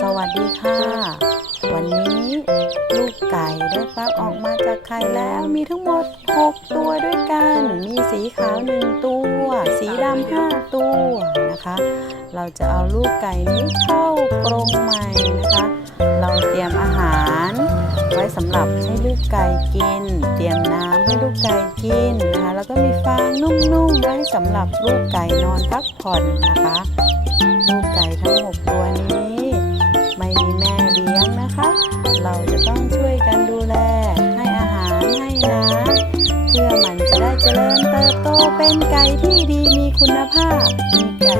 สวัสดีค่ะ วันนี้ลูกไก่ได้ฟักออกมาจากไข่แล้วมีทั้งหมด 6 ตัวด้วยกัน มีสีขาว 1 ตัว สีดำ5ตัวนะคะ เราจะเอาลูกไก่นี้เข้ากรงใหม่นะคะ เราเตรียมอาหาร ไว้สำหรับให้ลูกไก่กิน เตรียมน้ำให้ลูกไก่กินนะคะ แล้วก็มีฟางนุ่มๆไว้สำหรับลูกไก่นอนพักผ่อนนะคะ ลูกไก่ทั้งหกตัวนี้ ริญเติบโตเป็นไก่ที่ดีมีคุณภาพมีไก่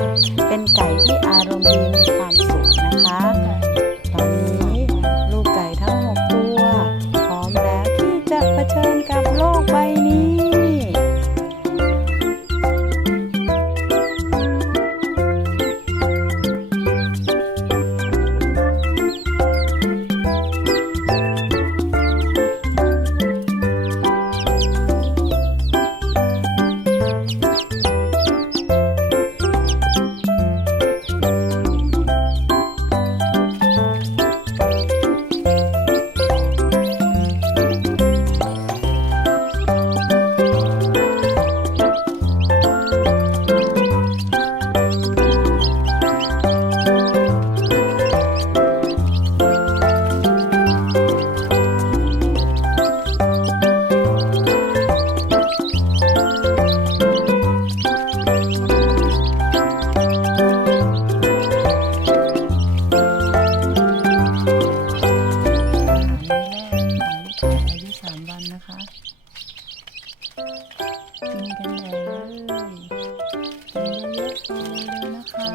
เป็นไก่ที่อารมณ์ดีมีความสุขนะคะ ตอนนี้ลูกไก่ทั้งหกตัว พร้อมแล้วที่จะเผชิญกับโลกใบนี้ กินกันใหญ่เกินเยอะๆโตเลยนะคะ